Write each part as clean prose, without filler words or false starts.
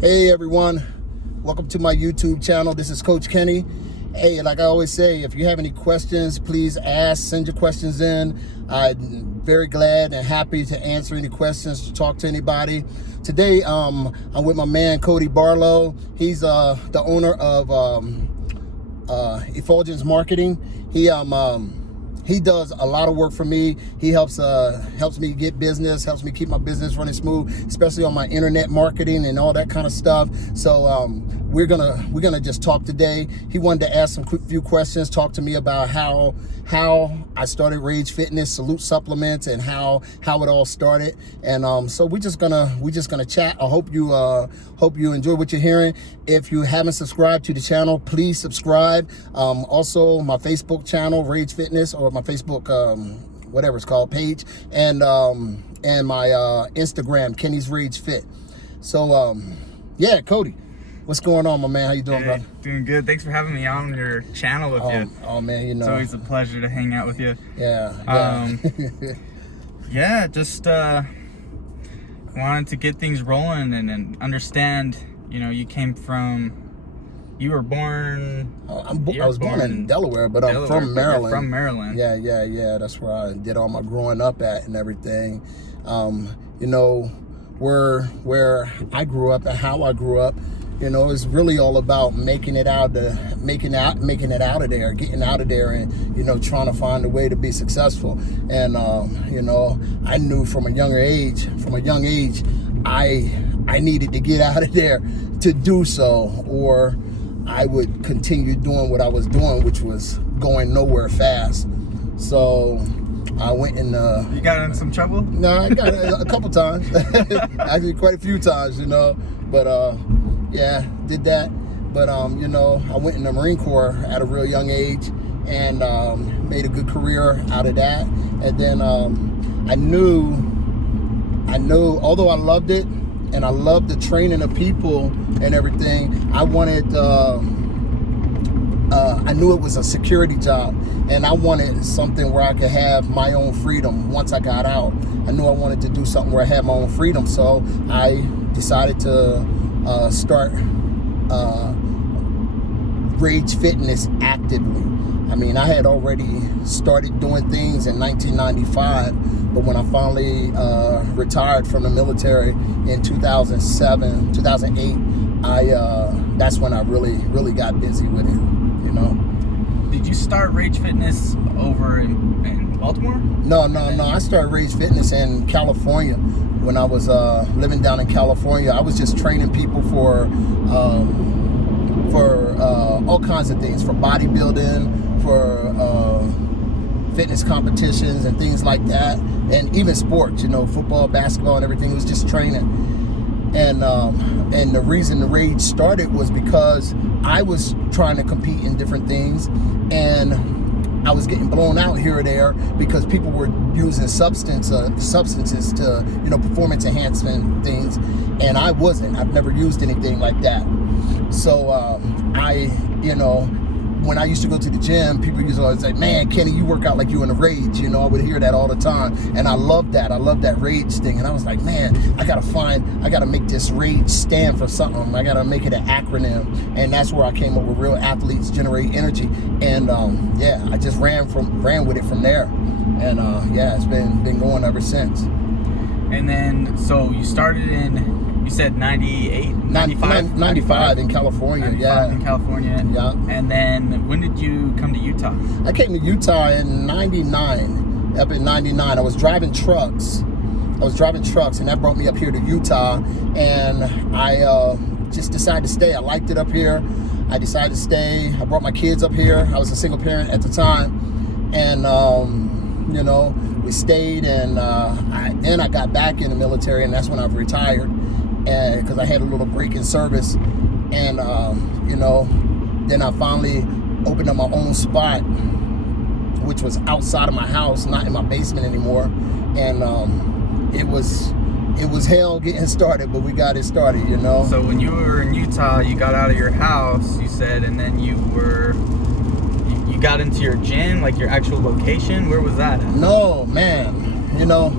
Hey everyone, welcome to my YouTube channel. This is Coach Kenny. Hey, like I always say, if you have any questions, please ask, send your questions in. I'm very glad and happy to answer any questions, to talk to anybody. Today, I'm with my man, Cody Barlow. He's the owner of Effulgence Marketing. He does a lot of work for me. He helps me get business, helps me keep my business running smooth, especially on my internet marketing and all that kind of stuff. So we're gonna just talk today. He wanted to ask some few questions, talk to me about how I started Rage Fitness, Salute Supplements, and how it all started. And so we're just gonna chat. I hope you enjoy what you're hearing. If you haven't subscribed to the channel, please subscribe. Also my Facebook channel, Rage Fitness, or my Facebook whatever it's called page, and my Instagram, Kenny's Rage Fit. So yeah, Cody, what's going on, my man? How you doing, brother? Doing good. Thanks for having me on your channel with you. Oh man, you know, it's always a pleasure to hang out with you. Yeah. Yeah, just wanted to get things rolling and understand. You know, you were born. I was born in Delaware, but I'm from Maryland. From Maryland. Yeah. That's where I did all my growing up at and everything. You know, where I grew up and how I grew up, you know, it's really all about making it out of there, getting out of there, and, you know, trying to find a way to be successful. And you know, I knew from a young age, I needed to get out of there to do so, or I would continue doing what I was doing, which was going nowhere fast. So I went in. You got in some trouble? No, I got a couple times, actually quite a few times, you know. But yeah, did that. But you know, I went in the Marine Corps at a real young age and made a good career out of that. And then I knew, although I loved it and I loved the training of people and everything, I wanted. I knew it was a security job, and I wanted something where I could have my own freedom once I got out. I knew I wanted to do something where I had my own freedom, so I decided to start Rage Fitness actively. I mean, I had already started doing things in 1995, but when I finally retired from the military in 2007, 2008, that's when I really got busy with it, you know. Did you start Rage Fitness over in Baltimore? No. I started Rage Fitness in California. When I was living down in California, I was just training people for all kinds of things, for bodybuilding, for fitness competitions and things like that, and even sports, you know, football, basketball, and everything. It was just training. And the reason the Rage started was because I was trying to compete in different things, and I was getting blown out here or there because people were using substances to, you know, performance enhancement things, and I wasn't. I've never used anything like that. So you know, when I used to go to the gym, people used to always say, "Man, Kenny, you work out like you in a rage." You know, I would hear that all the time, and I loved that. I loved that rage thing, and I was like, "Man, I gotta make this rage stand for something. I gotta make it an acronym." And that's where I came up with Real Athletes Generate Energy, and yeah, I just ran with it from there, and yeah, it's been going ever since. And then, so you started in. You said 95 in California. 95 yeah. in California. Yeah. And then when did you come to Utah? I came to Utah in 99. Up in 99, I was driving trucks, and that brought me up here to Utah. And I just decided to stay. I liked it up here. I decided to stay. I brought my kids up here. I was a single parent at the time, and you know, we stayed. And then I got back in the military, and that's when I retired. And because I had a little break in service, and you know, then I finally opened up my own spot, which was outside of my house, not in my basement anymore. And it was hell getting started, but we got it started, you know. So when you were in Utah, you got out of your house, you said, and then you got into your gym, like your actual location. Where was that at? No, man. you know.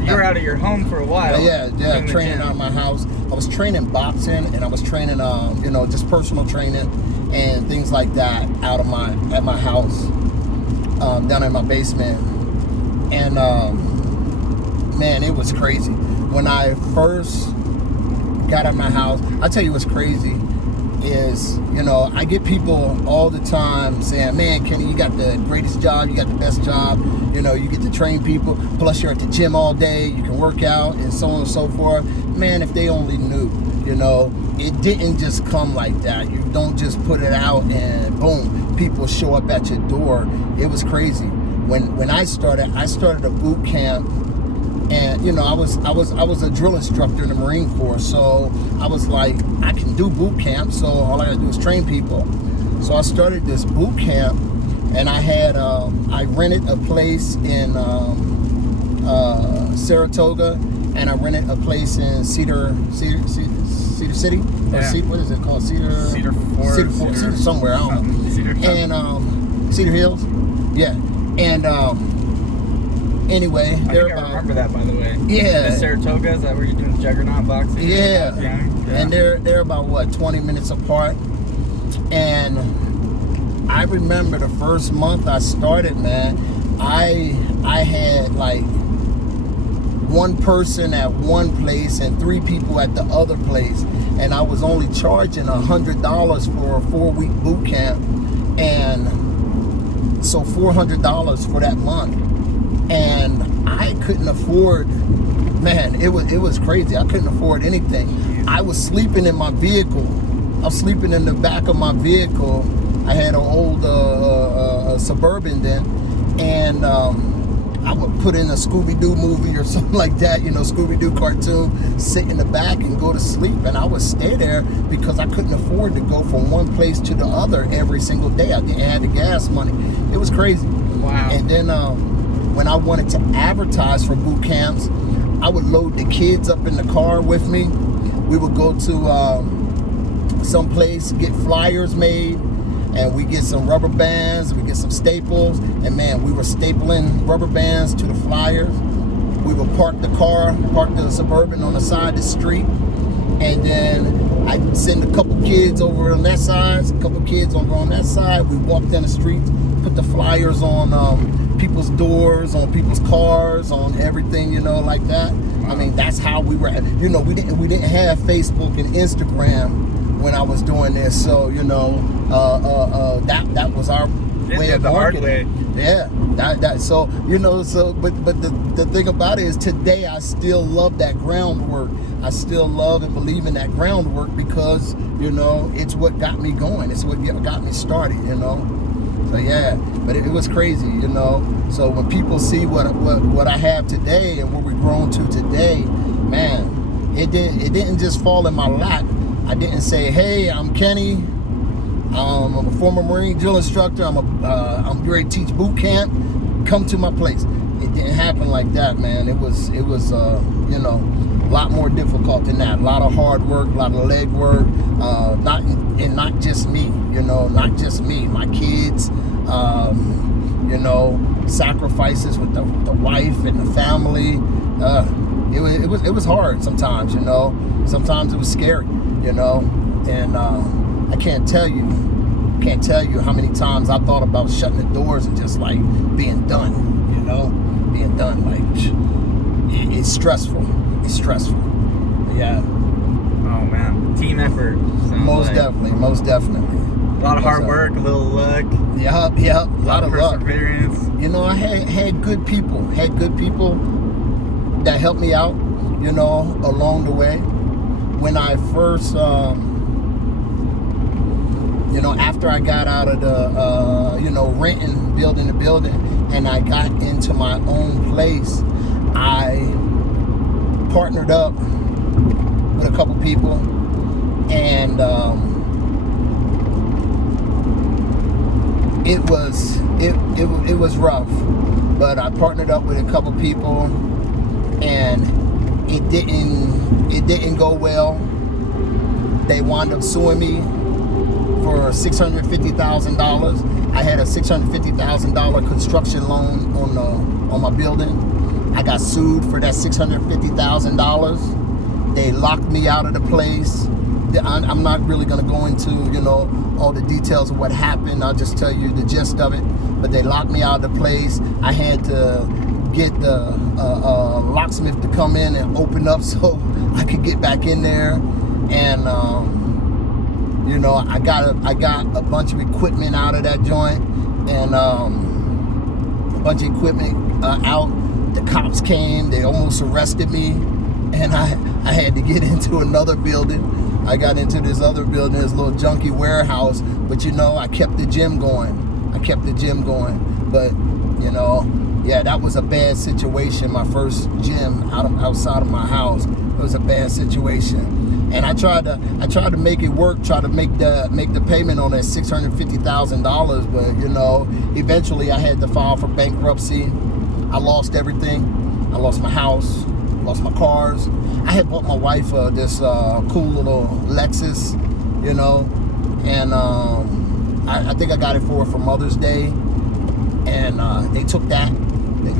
You were out of your home for a while. Yeah, training out of my house. I was training boxing, and I was training, you know, just personal training and things like that at my house, down in my basement. And man, it was crazy. When I first got out of my house, I'll tell you what's crazy is, you know, I get people all the time saying, man, Kenny, you got the greatest job, you got the best job, you know, you get to train people, plus you're at the gym all day, you can work out, and so on and so forth. Man, if they only knew, you know, it didn't just come like that. You don't just put it out and boom, people show up at your door. It was crazy. When I started a boot camp. And you know, I was a drill instructor in the Marine Corps, so I was like, I can do boot camp, so all I gotta do is train people. So I started this boot camp, and I had I rented a place in Saratoga, and I rented a place in Cedar City, or what is it called? Cedar Forest, somewhere, I don't know. And Cedar Hills, yeah, and. Anyway, I remember that, by the way. Yeah. The Saratoga, is that where you're doing juggernaut boxing? Yeah. And they're about what, 20 minutes apart. And I remember the first month I started, man, I had like one person at one place and 3 people at the other place, and I was only charging $100 for a 4-week boot camp, and so $400 for that month. And I couldn't afford, man, it was crazy. I couldn't afford anything. I was sleeping in my vehicle. I was sleeping in the back of my vehicle. I had an old Suburban then, and I would put in a Scooby-Doo movie or something like that, you know, Scooby-Doo cartoon, sit in the back and go to sleep. And I would stay there because I couldn't afford to go from one place to the other every single day. I didn't have the gas money. It was crazy. Wow. And then when I wanted to advertise for boot camps, I would load the kids up in the car with me. We would go to some place, get flyers made, and we get some rubber bands, we get some staples, and man, we were stapling rubber bands to the flyers. We would park the Suburban on the side of the street, and then I'd send a couple kids over on that side, a couple kids over on that side. We walked down the street, put the flyers on people's doors, on people's cars, on everything, you know, like that. I mean, that's how we were. You know, we didn't have Facebook and Instagram when I was doing this, so you know, that was our way of marketing. Yeah, that so you know, so but the thing about it is, today I still love that groundwork. I still love and believe in that groundwork because, you know, it's what got me going. It's what got me started, you know. So yeah, but it was crazy, you know. So when people see what I have today and what we've grown to today, man, it didn't just fall in my lap. I didn't say, hey, I'm Kenny. I'm a former Marine drill instructor. I'm ready to teach boot camp. Come to my place. It didn't happen like that, man. It was you know, a lot more difficult than that. A lot of hard work, a lot of leg work. Not just me, you know, not just me. My kids, you know, sacrifices with the wife and the family. It was hard sometimes, you know. Sometimes it was scary, you know, and I can't tell you how many times I thought about shutting the doors and just like being done, you know, being done. Like it's stressful. It's stressful. Yeah. Oh man, team effort. Most definitely. A lot of hard work, a little luck. Yep. A lot of perseverance. Luck. You know, I had good people. That helped me out, you know, along the way. When I first, you know, after I got out of the, you know, renting, building the building, and I got into my own place, I partnered up with a couple people, and it was rough, but I partnered up with a couple people, and it didn't go well. They wound up suing me for $650,000. I had a $650,000 construction loan on my building, I got sued for that $650,000. They locked me out of the place. I'm not really going to go into, all the details of what happened. I'll just tell you the gist of it. But they locked me out of the place. I had to get the locksmith to come in and open up so I could get back in there. And, I got a bunch of equipment out of that joint. And a bunch of equipment out. The cops came. They almost arrested me. And I had to get into another building. I got into this other building, this little junky warehouse. But, I kept the gym going. But, yeah, that was a bad situation. My first gym outside of my house. It was a bad situation. And I tried to make it work, try to make the payment on that $650,000. But, eventually I had to file for bankruptcy. I lost everything. I lost my house. Lost my cars. I had bought my wife this cool little Lexus, and I think I got it for her for Mother's Day, and they took that. They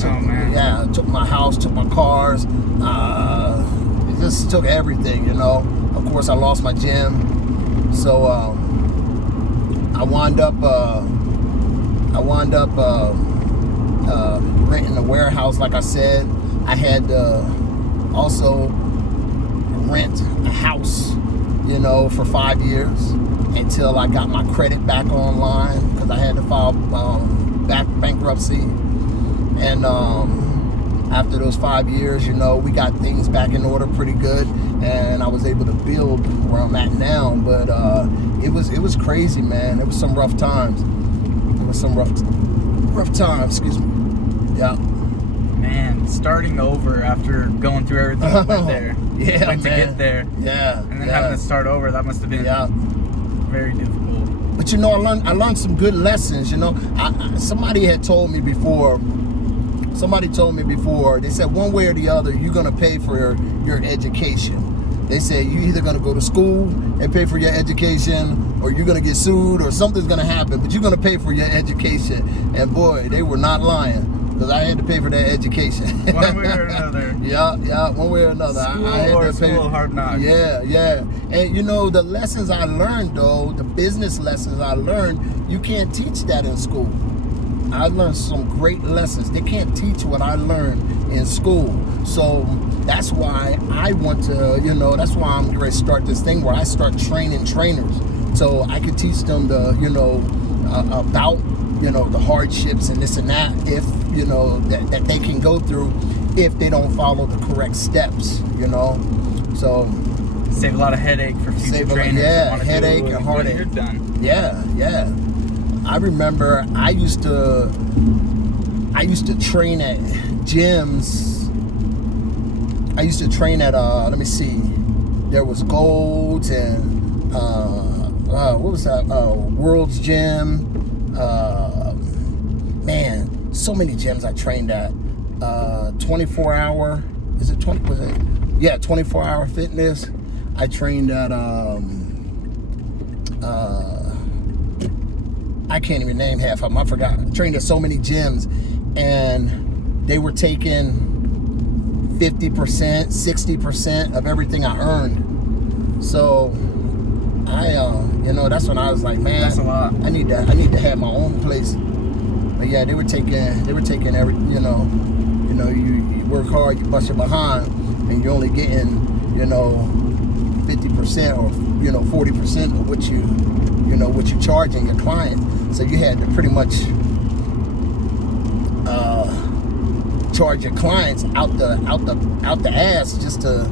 took my house, took my cars. They just took everything, Of course, I lost my gym, so I wound up renting a warehouse, like I said. I had to also rent a house, for 5 years until I got my credit back online, because I had to file bankruptcy. And after those 5 years, we got things back in order pretty good, and I was able to build where I'm at now. But it was crazy, man. It was some rough times. Excuse me. Yeah. Man, starting over after going through everything that went there. Yeah, went to get there. Yeah. And then having to start over, that must have been very difficult. But I learned some good lessons, somebody had told me before, they said one way or the other, you're gonna pay for your education. They said you're either gonna go to school and pay for your education, or you're gonna get sued, or something's gonna happen, but you're gonna pay for your education. And boy, they were not lying, because I had to pay for that education. One way or another. Yeah, one way or another. School I had to pay. School of hard knocks. Yeah. And the lessons I learned, though, the business lessons I learned, you can't teach that in school. I learned some great lessons. They can't teach what I learned in school. So that's why I want to, that's why I'm going to start this thing where I start training trainers. So I can teach them about, the hardships and this and that, if, that they can go through if they don't follow the correct steps, So save a lot of headache for future trainers. Headache and heartache. You're done. Yeah. I remember I used to train at gyms. I used to train at let me see, there was Gold's and what was that? World's Gym. Man, so many gyms I trained at. 24-hour. Is it 20? Was it? Yeah, 24-hour fitness. I trained at I can't even name half of them. I forgot. I trained at so many gyms, and they were taking 50%, 60% of everything I earned. So I, that's when I was like, man, that's a lot. I need to have my own place. But yeah, they were taking every, you work hard, you bust your behind, and you're only getting, 50% or 40% of what you charging your client. So you had to pretty much charge your clients out the ass just to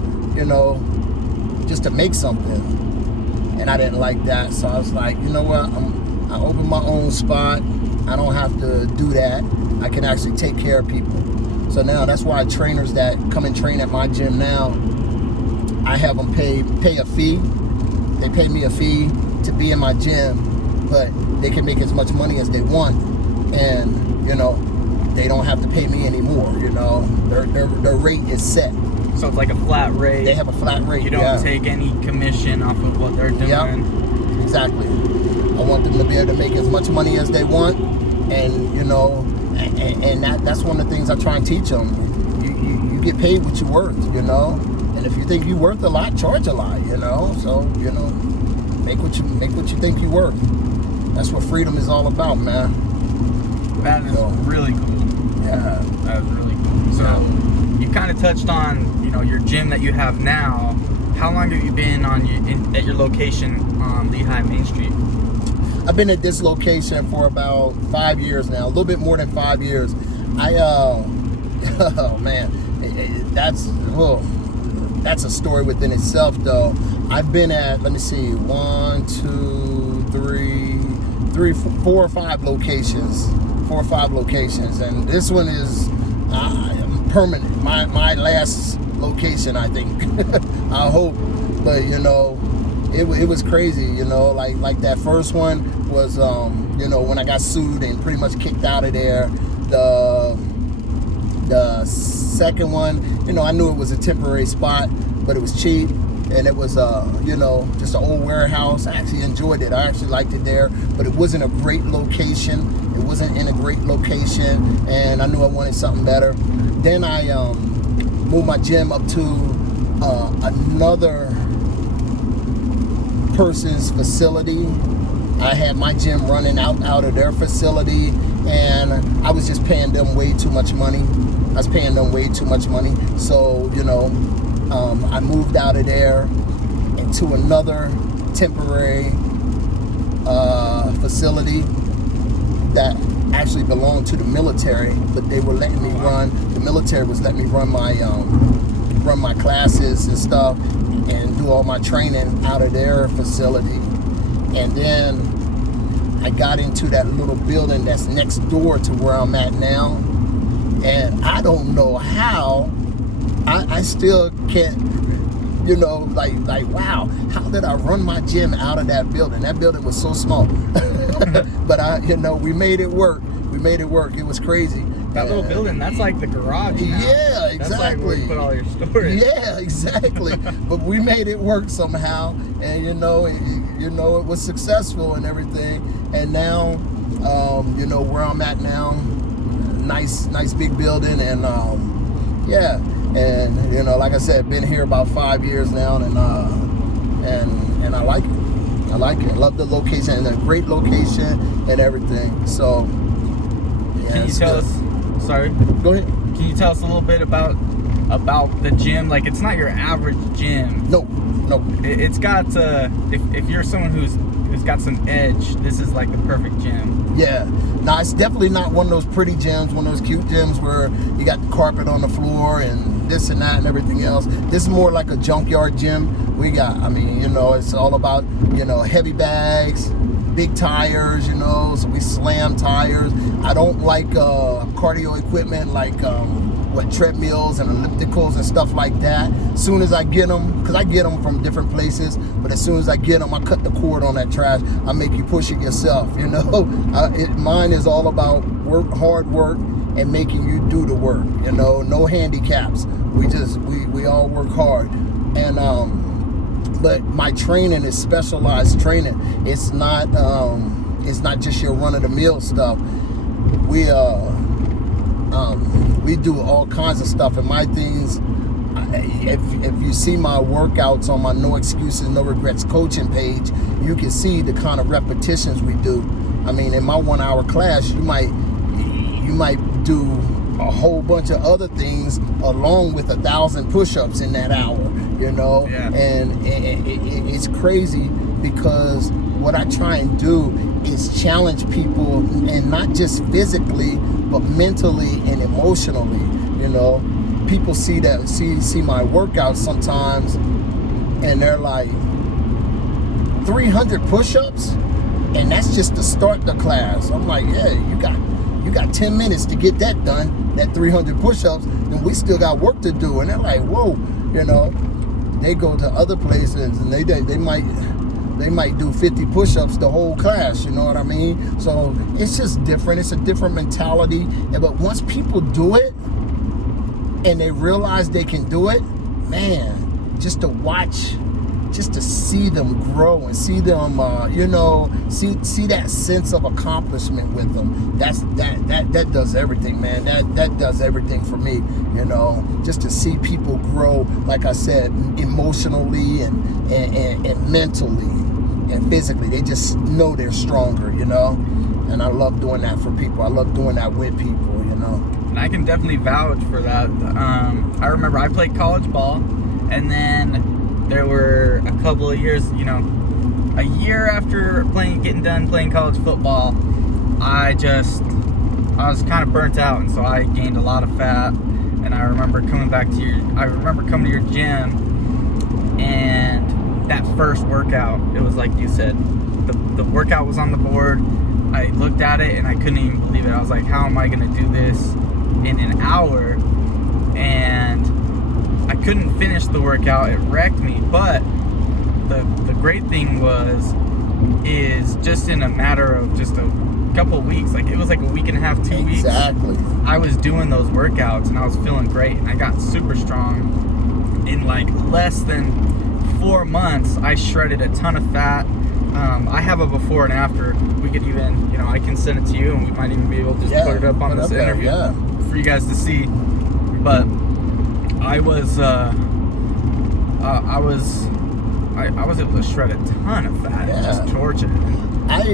make something. And I didn't like that, so I was like, you know what? I opened my own spot. I don't have to do that. I can actually take care of people. So now that's why trainers that come and train at my gym now, I have them pay a fee. They pay me a fee to be in my gym, but they can make as much money as they want, and they don't have to pay me anymore. Their rate is set. So it's like a flat rate. They have a flat rate. You don't take any commission off of what they're doing. Yep, exactly. I want them to be able to make as much money as they want, and that's one of the things I try and teach them. you get paid what you're worth, you know. And if you think you're worth a lot, charge a lot, you know. So, you know, make what you think you're worth. That's what freedom is all about, man. That is really cool. Yeah. That is really cool. So you kind of touched on, you know, your gym that you have now. How long have you been at your location on Lehigh Main Street? I've been at this location for about 5 years now, a little bit more than 5 years. Oh man, that's a story within itself, though. I've been at, let me see, 1, 2, 3, 4 or 5 locations. 4 or 5 locations, and this one is permanent. My last location, I think. I hope, but you know, it was crazy. You know, like that first one was, you know, when I got sued and pretty much kicked out of there. The second one, you know, I knew it was a temporary spot, but it was cheap. And it was, you know, just an old warehouse. I actually enjoyed it. I actually liked it there, but it wasn't a great location. It wasn't in a great location, and I knew I wanted something better. Then I moved my gym up to another person's facility. I had my gym running out of their facility, and I was just paying them way too much money. So, you know, I moved out of there into another temporary facility that actually belonged to the military, but they were letting me run. The military was letting me run my classes and stuff and do all my training out of their facility. And then I got into that little building that's next door to where I'm at now, and I don't know how. I still can't, you know, like wow, how did I run my gym out of that building? That building was so small. But you know, we made it work. It was crazy. That little building, that's like the garage now. Yeah, exactly. That's like where you put all your storage. Yeah, exactly. But we made it work somehow, and you know, it was successful and everything. And now, you know, where I'm at now, nice big building, and yeah. And you know, like I said, been here about 5 years now, and I like it. I love the location, and a great location and everything. So, yeah. Can you tell us? Sorry. Go ahead. Can you tell us a little bit about the gym? Like, it's not your average gym. No. It's got if you're someone who's got some edge, this is like the perfect gym. Yeah. Now, it's definitely not one of those pretty gyms, one of those cute gyms where you got the carpet on the floor and this and that and everything else. This is more like a junkyard gym. We got, I mean, you know, it's all about, you know, heavy bags, big tires, you know, so we slam tires. I don't like cardio equipment like treadmills and ellipticals and stuff like that. As soon as I get them, because I get them from different places, but as soon as I get them, I cut the cord on that trash. I make you push it yourself, you know. Mine is all about hard work and making you do the work, you know. No handicaps. We all work hard. And but my training is specialized training. It's not just your run-of-the-mill stuff. We do all kinds of stuff, and my things, if you see my workouts on my No Excuses, No Regrets coaching page, you can see the kind of repetitions we do. I mean, in my 1 hour class, you might do a whole bunch of other things along with 1,000 push-ups in that hour, you know. Yeah. And it's crazy, because what I try and do is challenge people, and not just physically, but mentally and emotionally. You know, people see my workouts sometimes, and they're like, 300 push-ups, and that's just to start the class. I'm like, yeah, you got 10 minutes to get that done, that 300 push-ups, and we still got work to do. And they're like, whoa, you know. They go to other places, and they might do 50 push-ups the whole class, you know what I mean? So it's just different. It's a different mentality. But once people do it and they realize they can do it, man, just to watch just to see them grow and see them, see that sense of accomplishment with them. That does everything, man. That does everything for me. Just to see people grow, like I said, emotionally and mentally and physically. They just know they're stronger, And I love doing that for people. I love doing that with people, And I can definitely vouch for that. I remember I played college ball, and then there were a couple of years, a year after getting done playing college football, I was kind of burnt out, and so I gained a lot of fat. And I remember coming to your gym, and that first workout, it was like you said, the workout was on the board. I looked at it and I couldn't even believe it. I was like, how am I going to do this in an hour? And I couldn't finish the workout. It wrecked me. But the great thing is just in a matter of just a couple weeks, like it was like a week and a half, 2 weeks. Exactly. I was doing those workouts and I was feeling great, and I got super strong. In like less than 4 months, I shredded a ton of fat. I have a before and after. We could even, I can send it to you, and we might even be able to just put it up on this interview for you guys to see. But I was able to shred a ton of fat and just torch it.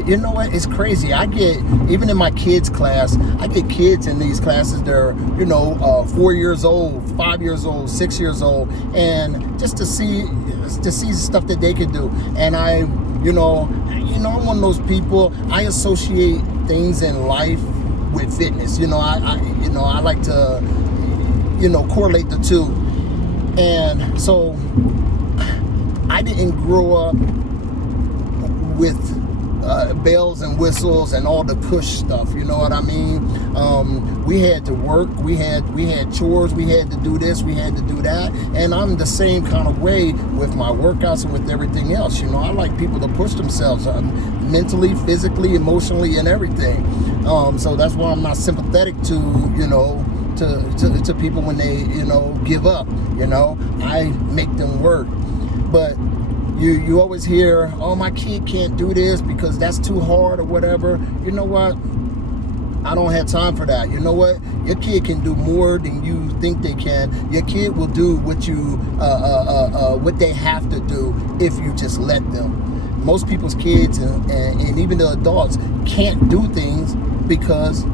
You know what? It's crazy. I get, even in my kids' class, I get kids in these classes that are, 4 years old, 5 years old, 6 years old, and just to see stuff that they can do. And I'm one of those people. I associate things in life with fitness. I like to, correlate the two. And so I didn't grow up with bells and whistles and all the push stuff, you know what I mean? We had to work, we had chores, we had to do this, we had to do that, and I'm the same kind of way with my workouts and with everything else. I like people to push themselves mentally, physically, emotionally, and everything. So that's why I'm not sympathetic to people when they give up. I make them work. But you always hear, oh, my kid can't do this because that's too hard or whatever. You know what? I don't have time for that. You know what? Your kid can do more than you think they can. Your kid will do what they have to do if you just let them. Most people's kids and even the adults can't do things because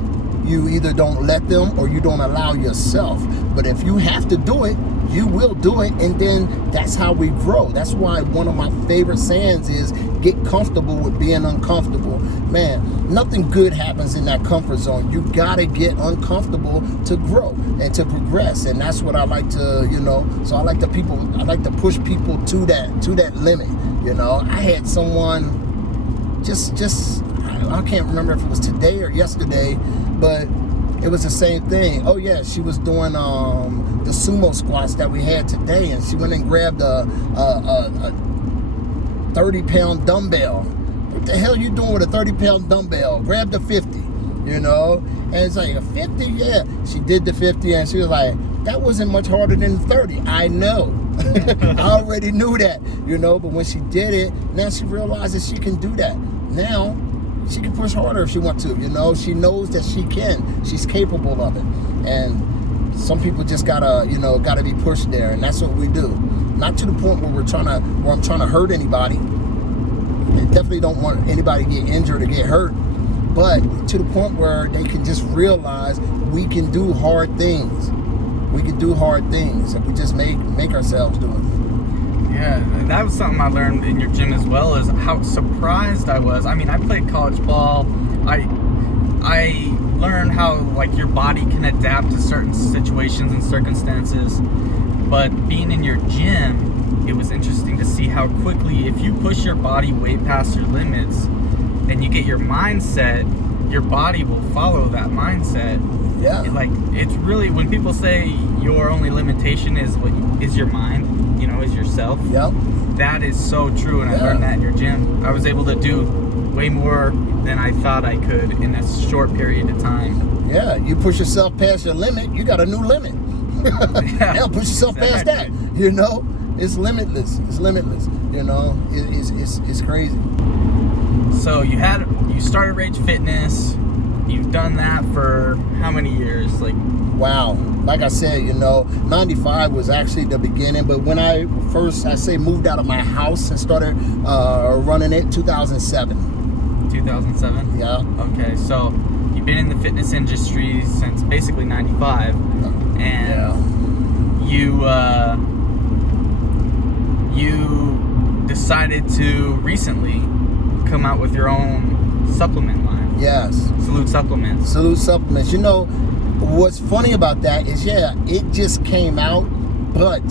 you either don't let them or you don't allow yourself. But if you have to do it, you will do it, and then that's how we grow. That's why one of my favorite sayings is, get comfortable with being uncomfortable. Man, nothing good happens in that comfort zone. You gotta get uncomfortable to grow and to progress, and that's what I like to, so I like to push people to that limit. I had someone just I can't remember if it was today or yesterday, but it was the same thing. Oh yeah, she was doing the sumo squats that we had today, and she went and grabbed a 30-pound dumbbell. What the hell you doing with a 30-pound dumbbell? Grab the 50, And it's like, a 50? Yeah. She did the 50, and she was like, that wasn't much harder than 30. I know. I already knew that, But when she did it, now she realizes she can do that. Now she can push harder if she wants to, She knows that she can. She's capable of it. And some people just gotta be pushed there, and that's what we do. Not to the point where I'm trying to hurt anybody. I definitely don't want anybody to get injured or get hurt, but to the point where they can just realize we can do hard things. We can do hard things if we just make ourselves do it. Yeah, that was something I learned in your gym as well, is how surprised I was. I mean, I played college ball. I learned how your body can adapt to certain situations and circumstances. But being in your gym, it was interesting to see how quickly, if you push your body way past your limits and you get your mindset, your body will follow that mindset. Yeah. It's really, when people say your only limitation is your mind, is yourself. Yep. That is so true, and I learned that in your gym. I was able to do way more than I thought I could in a short period of time. Yeah, you push yourself past your limit, you got a new limit. Now push yourself past that, it's limitless. It's limitless. You know, it's crazy. So you started Rage Fitness. You've done that for how many years? Like, wow. Like I said, you know, 95 was actually the beginning, but when I first, moved out of my house and started running it, 2007. 2007? Yeah. Okay, so you've been in the fitness industry since basically 95, and you decided to recently come out with your own supplement line. Yes. Salute Supplements. Salute Supplements. You know, what's funny about that is, it just came out, but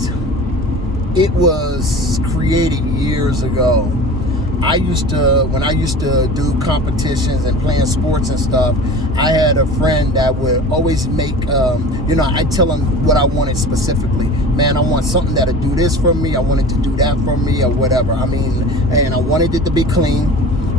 it was created years ago. When I used to do competitions and playing sports and stuff, I had a friend that would always make, I'd tell him what I wanted specifically. Man, I want something that'll do this for me. I wanted to do that for me or whatever. I mean, and I wanted it to be clean,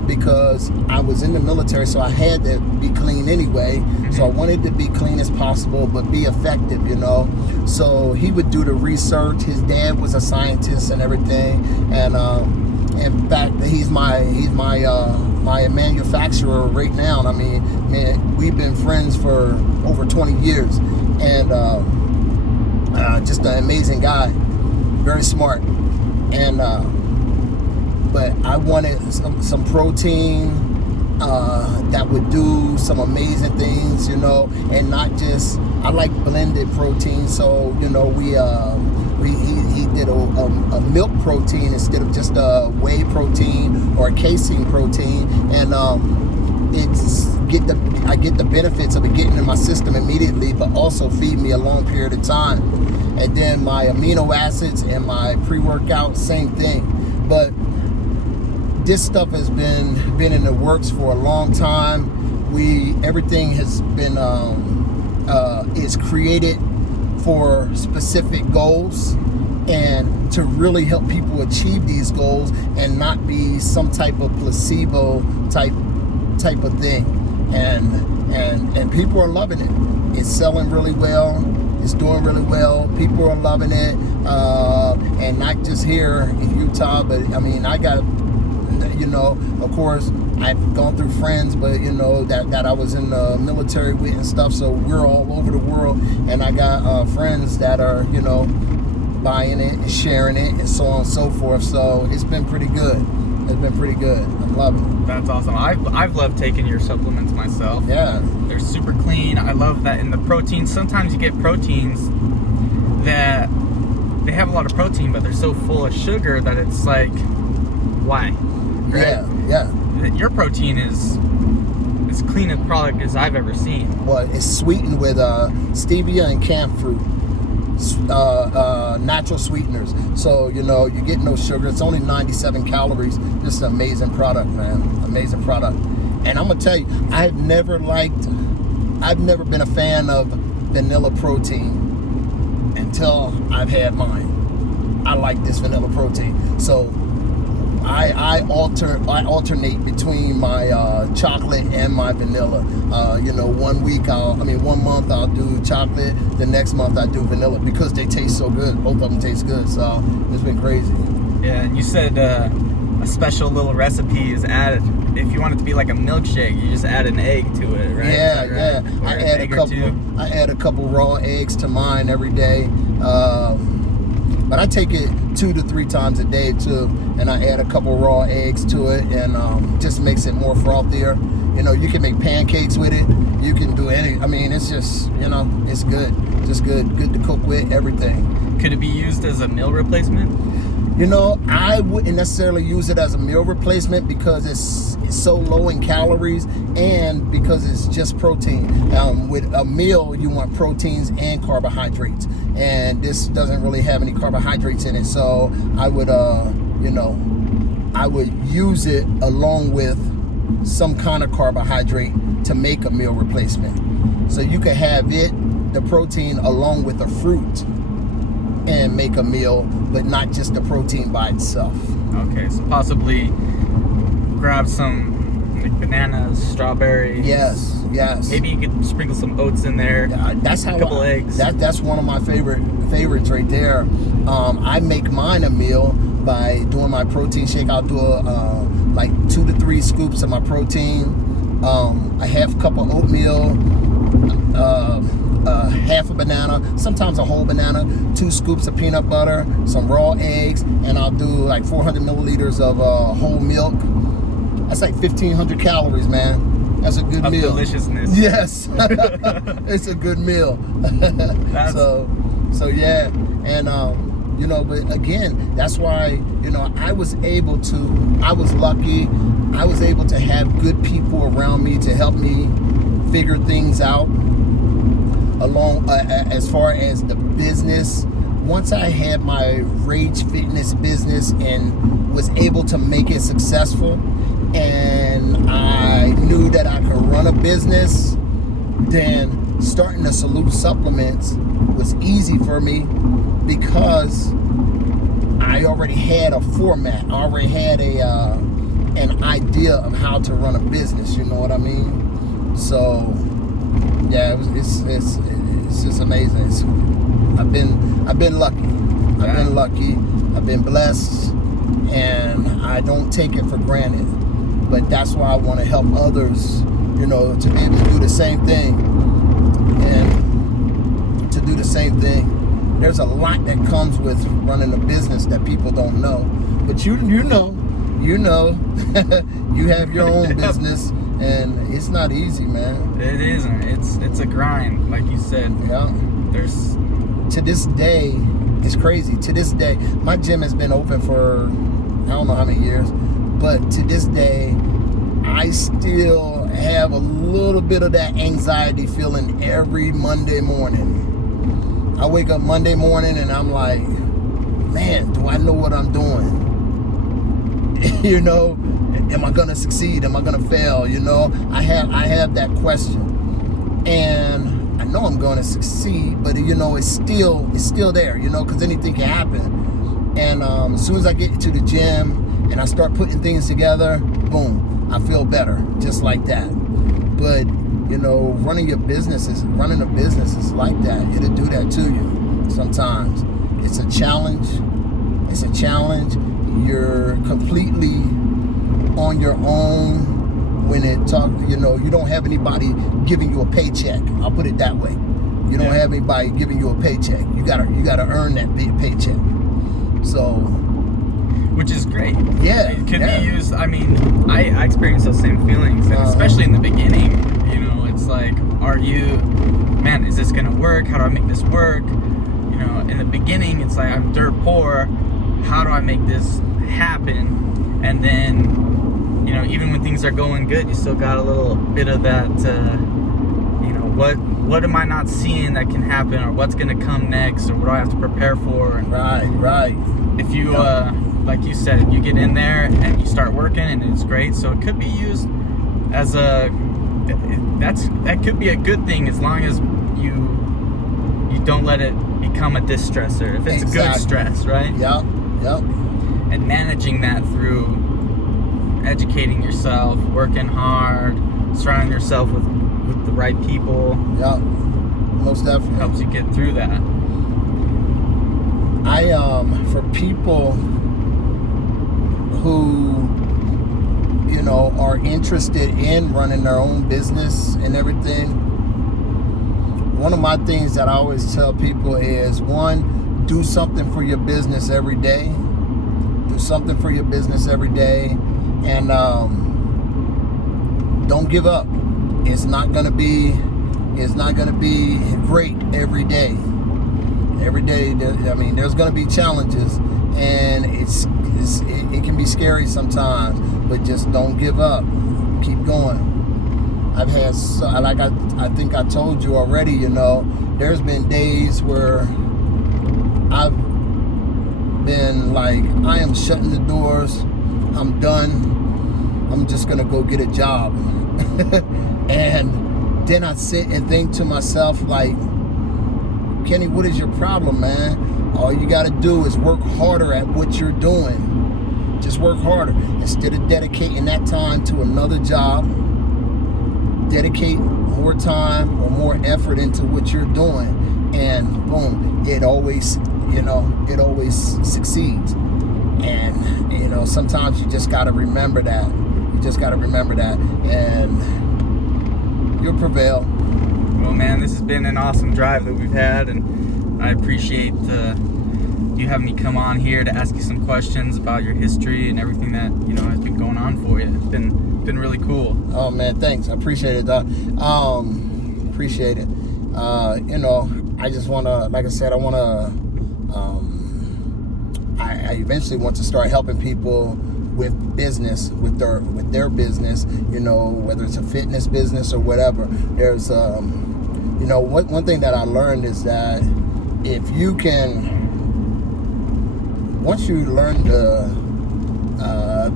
because I was in the military, so I had to be clean anyway. Mm-hmm. So I wanted to be clean as possible, but be effective, you know. So he would do the research. His dad was a scientist and everything, and in fact, he's my manufacturer right now. And I mean, man, we've been friends for over 20 years, and just an amazing guy, very smart, and. But I wanted some protein that would do some amazing things, you know, and not just, I like blended protein. So, you know, he did a milk protein instead of just a whey protein or a casein protein, and I get the benefits of it getting in my system immediately, but also feed me a long period of time. And then my amino acids and my pre-workout, same thing. But this stuff has been in the works for a long time. Everything has been is created for specific goals, and to really help people achieve these goals and not be some type of placebo type of thing. And people are loving it. It's selling really well. It's doing really well. People are loving it, and not just here in Utah, but I mean, I got. You know, of course, I've gone through friends, but you know, that I was in the military with and stuff, so we're all over the world, and I got friends that are, you know, buying it and sharing it and so on and so forth. So it's been pretty good. It's been pretty good. I'm loving it. That's awesome. I've loved taking your supplements myself. Yeah. They're super clean. I love that. In the proteins, sometimes you get proteins that they have a lot of protein, but they're so full of sugar that it's like, why? Right? Yeah. Your protein is as clean a product as I've ever seen. Well, it's sweetened with stevia and camp fruit, natural sweeteners. So, you know, you get no sugar. It's only 97 calories. Just an amazing product, man. Amazing product. And I'm gonna tell you, I've never been a fan of vanilla protein until I've had mine. I like this vanilla protein. So I alternate between my chocolate and my vanilla. You know, 1 month I'll do chocolate, the next month I do vanilla, because they taste so good. Both of them taste good, so it's been crazy. Yeah, and you said a special little recipe is added. If you want it to be like a milkshake, you just add an egg to it, right? Yeah, right? yeah. I add a couple raw eggs to mine every day. But I take it 2 to 3 times a day too, and I add a couple raw eggs to it, and just makes it more frothier. You know, you can make pancakes with it. You can do I mean, it's just, you know, it's good. Just good to cook with, everything. Could it be used as a meal replacement? You know, I wouldn't necessarily use it as a meal replacement, because it's so low in calories, and because it's just protein. With a meal, you want proteins and carbohydrates, and this doesn't really have any carbohydrates in it. So I would, I would use it along with some kind of carbohydrate to make a meal replacement. So you could have the protein along with the fruit, and make a meal, but not just the protein by itself. Okay, so possibly grab some like bananas, strawberries. Yes. Maybe you could sprinkle some oats in there. That's how a couple eggs. That's one of my favorites right there. I make mine a meal by doing my protein shake. I'll do like 2 to 3 scoops of my protein, a half cup of oatmeal, half a banana, sometimes a whole banana, 2 scoops of peanut butter, some raw eggs, and I'll do like 400 milliliters of whole milk. That's like 1,500 calories, man. That's a good Of meal. Deliciousness. Yes, it's a good meal. So yeah, and you know, but again, that's why, you know, I was lucky. I was able to have good people around me to help me figure things out along as far as the business. Once I had my Rage Fitness business and was able to make it successful, and I knew that I could run a business, then starting to Salute Supplements was easy for me because I already had a format. I already had an idea of how to run a business. You know what I mean? So yeah, it's just amazing. I've been lucky. I've been lucky. I've been blessed, and I don't take it for granted. But that's why I want to help others, you know, to be able to do the same thing. And to do the same thing, there's a lot that comes with running a business that people don't know. But you know, you have your own business, and it's not easy, man. It isn't. It's a grind, like you said. Yeah. There's To this day, it's crazy. To this day, my gym has been open for I don't know how many years, but to this day, I still have a little bit of that anxiety feeling every Monday morning. I wake up Monday morning and I'm like, man, do I know what I'm doing? You know, am I gonna succeed? Am I gonna fail? You know, I have that question, and I know I'm gonna succeed, but you know, it's still there. You know, because anything can happen. And as soon as I get to the gym and I start putting things together, boom, I feel better, just like that. But you know, running a business is like that. It'll do that to you sometimes. It's a challenge. You're completely on your own when you know, you don't have anybody giving you a paycheck. I'll put it that way. You don't have anybody giving you a paycheck. You gotta earn that big paycheck. So, which is great. Yeah. It can be used. I mean, I experienced those same feelings, and especially in the beginning. You know, it's like, man, is this gonna work? How do I make this work? You know, in the beginning, it's like, I'm dirt poor. How do I make this happen? And then, you know, even when things are going good, you still got a little bit of that, you know, what am I not seeing that can happen, or what's gonna come next, or what do I have to prepare for? And right. If you, like you said, you get in there and you start working, and it's great. So it could be used as that could be a good thing, as long as you don't let it become a distressor. If it's a good stress, right? Yep. And managing that through educating yourself, working hard, surrounding yourself with the right people. Yep. Most definitely helps you get through that. For people who, you know, are interested in running their own business and everything, one of my things that I always tell people is, one, do something for your business every day. Do something for your business every day, and don't give up. It's not gonna be great every day. Every day, I mean, there's gonna be challenges, and it can be scary sometimes, but just don't give up. Keep going. I've had, like I think I told you already, you know, there's been days where I've been like, I am shutting the doors, I'm done, I'm just gonna go get a job. And then I sit and think to myself, like, Kenny, what is your problem, man? All you gotta do is work harder at what you're doing. Just work harder. Instead of dedicating that time to another job, dedicate more time or more effort into what you're doing, and boom, it always you know, it always succeeds. And, you know, sometimes you just got to remember that. You just got to remember that. And you'll prevail. Well, man, this has been an awesome drive that we've had, and I appreciate you having me come on here to ask you some questions about your history and everything that, you know, has been going on for you. It's been really cool. Oh man, thanks. I appreciate it, Doc. Appreciate it. You know, I just wanna, like I said, I eventually want to start helping people with business, with their business, you know, whether it's a fitness business or whatever. There's you know, one thing that I learned is that if you can, once you learn the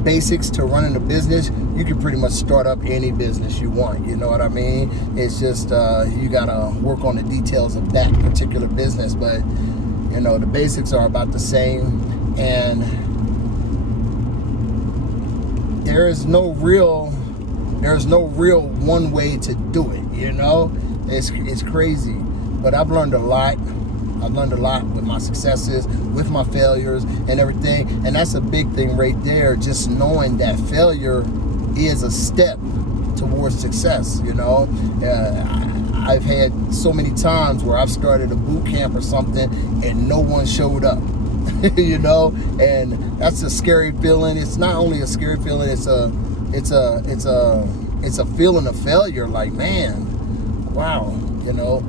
basics to running a business, you can pretty much start up any business you want. You know what I mean? It's just you gotta work on the details of that particular business, but you know, the basics are about the same, and there's no real one way to do it. You know, it's crazy, but I've learned a lot. I've learned a lot with my successes, with my failures and everything. And that's a big thing right there, just knowing that failure is a step towards success, you know. I've had so many times where I've started a boot camp or something and no one showed up, you know, and that's a scary feeling. It's not only a scary feeling, it's a feeling of failure, like, man, wow, you know,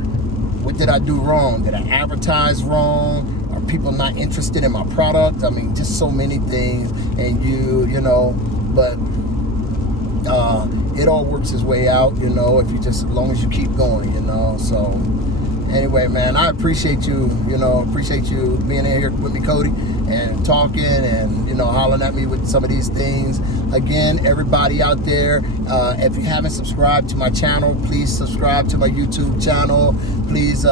what did I do wrong? Did I advertise wrong? Are people not interested in my product? I mean, just so many things. And you know, but it all works its way out, you know, if you just, as long as you keep going, you know. So anyway, man, I appreciate you, you know, appreciate you being in here with me, Cody, and talking and, you know, hollering at me with some of these things. Again, everybody out there, if you haven't subscribed to my channel, please subscribe to my YouTube channel. Please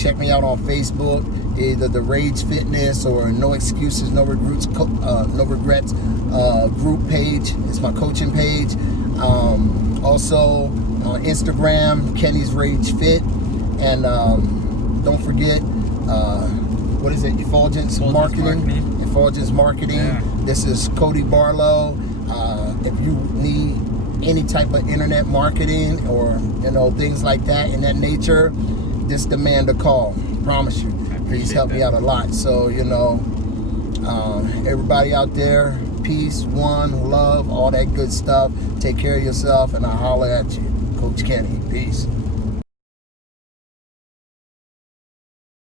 check me out on Facebook, either the Rage Fitness or No Excuses, No Regrets, group page. It's my coaching page. Also on Instagram, Kenny's Rage Fit. And don't forget, what is it? Effulgence Marketing. Effulgence Marketing. Yeah. This is Cody Barlow. If you need any type of internet marketing or, you know, things like that in that nature, just demand a call. Promise you. He's helped me out a lot. So, you know, everybody out there, peace, one, love, all that good stuff. Take care of yourself, and I'll holler at you. Coach Kenny. Peace.